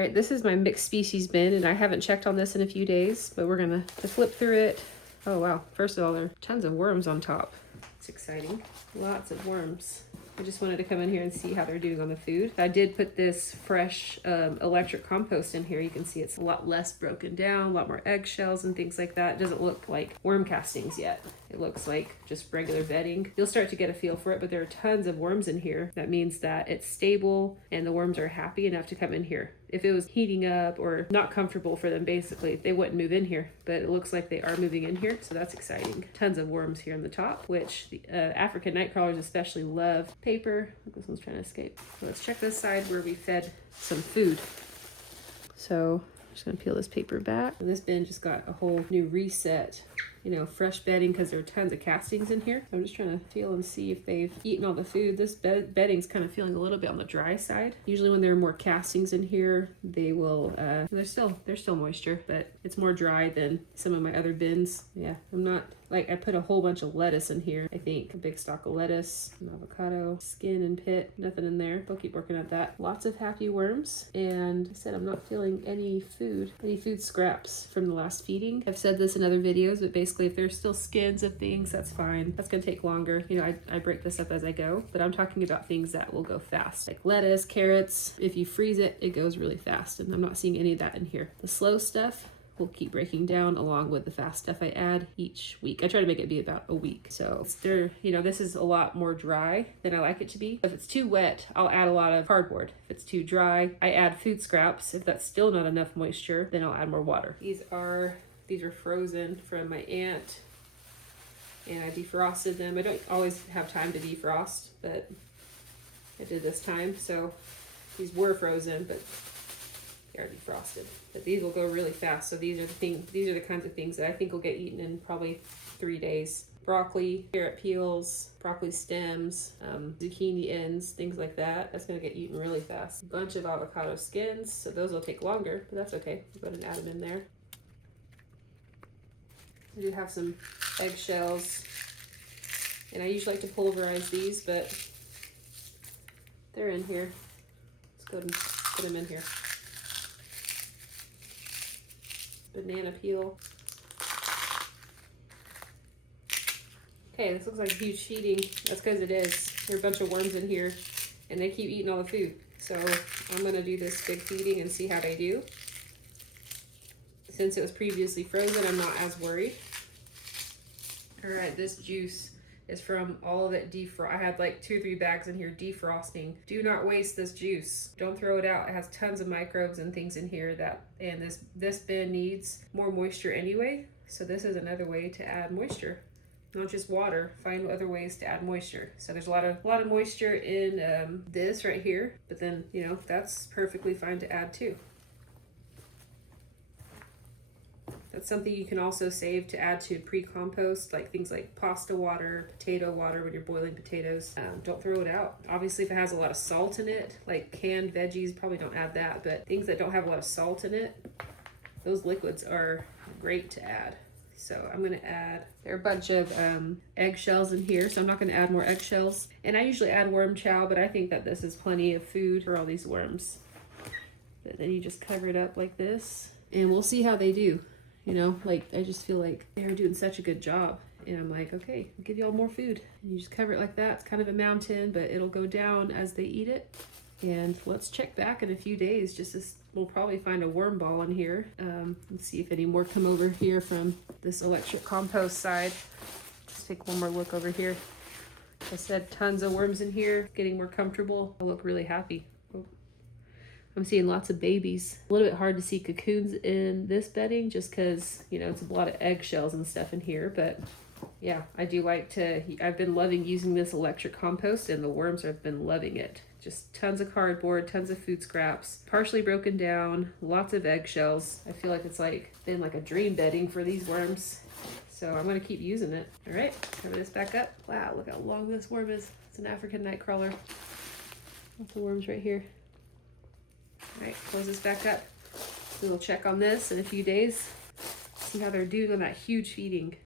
All right, this is my mixed species bin, and I haven't checked on this in a few days, but we're gonna flip through it. Oh wow, first of all, there are tons of worms on top. It's exciting. Lots of worms. I just wanted to come in here and see how they're doing on the food. I did put this fresh electric compost in here. You can see it's a lot less broken down, a lot more eggshells and things like that. It doesn't look like worm castings yet. It looks like just regular bedding. You'll start to get a feel for it, but there are tons of worms in here. That means that it's stable and the worms are happy enough to come in here. If it was heating up or not comfortable for them, basically, they wouldn't move in here, but it looks like they are moving in here, so that's exciting. Tons of worms here on the top, which the African night crawlers especially love. Paper, look, this one's trying to escape. So let's check this side where we fed some food. So I'm just gonna peel this paper back. And this bin just got a whole new reset. You know, fresh bedding because there are tons of castings in here. I'm just trying to feel and see if they've eaten all the food. This bedding's kind of feeling a little bit on the dry side. Usually when there are more castings in here, they will, there's still moisture, but it's more dry than some of my other bins. Yeah, I'm not, like I put a whole bunch of lettuce in here. I think a big stalk of lettuce, an avocado, skin and pit, nothing in there. They'll keep working at that. Lots of happy worms. And I said I'm not feeling any food scraps from the last feeding. I've said this in other videos, but basically if there's still skins of things, that's fine. That's gonna take longer. You know, I break this up as I go, but I'm talking about things that will go fast. Like lettuce, carrots, if you freeze it, it goes really fast. And I'm not seeing any of that in here. The slow stuff will keep breaking down along with the fast stuff I add each week. I try to make it be about a week. So there, you know, this is a lot more dry than I like it to be. If it's too wet, I'll add a lot of cardboard. If it's too dry, I add food scraps. If that's still not enough moisture, then I'll add more water. These are frozen from my aunt, and I defrosted them. I don't always have time to defrost, but I did this time. So these were frozen, but they are defrosted. But these will go really fast. So these are the kinds of things that I think will get eaten in probably 3 days. Broccoli, carrot peels, broccoli stems, zucchini ends, things like that. That's gonna get eaten really fast. A bunch of avocado skins, so those will take longer, but that's okay. Go ahead and add them in there. I do have some eggshells, and I usually like to pulverize these, but they're in here. Let's go ahead and put them in here. Banana peel. Okay, this looks like huge feeding. That's because it is. There are a bunch of worms in here, and they keep eating all the food. So I'm gonna do this big feeding and see how they do. Since it was previously frozen, I'm not as worried. All right, this juice is from all of it I had like 2 or 3 bags in here defrosting. Do not waste this juice. Don't throw it out. It has tons of microbes and things in here and this bin needs more moisture anyway. So this is another way to add moisture. Not just water, find other ways to add moisture. So there's a lot of moisture in this right here, but then, you know, that's perfectly fine to add too. That's something you can also save to add to pre-compost, like things like pasta water, potato water when you're boiling potatoes. Don't throw it out. Obviously, if it has a lot of salt in it, like canned veggies, probably don't add that, but things that don't have a lot of salt in it, those liquids are great to add. So I'm gonna add, there are a bunch of eggshells in here, so I'm not gonna add more eggshells. And I usually add worm chow, but I think that this is plenty of food for all these worms. But then you just cover it up like this, and we'll see how they do. You know, like I just feel like they're doing such a good job. And I'm like, okay, I'll give you all more food. And you just cover it like that. It's kind of a mountain, but it'll go down as they eat it. And let's check back in a few days. We'll probably find a worm ball in here. Let's see if any more come over here from this electric compost side. Just take one more look over here. I said tons of worms in here, getting more comfortable. I look really happy. I'm seeing lots of babies. A little bit hard to see cocoons in this bedding just because, you know, it's a lot of eggshells and stuff in here. But yeah, I do like I've been loving using this electric compost, and the worms have been loving it. Just tons of cardboard, tons of food scraps, partially broken down, lots of eggshells. I feel like it's been like a dream bedding for these worms. So I'm gonna keep using it. All right, cover this back up. Wow, look how long this worm is. It's an African night crawler. Lots of worms right here. All right, close this back up. We'll check on this in a few days, see how they're doing on that huge feeding.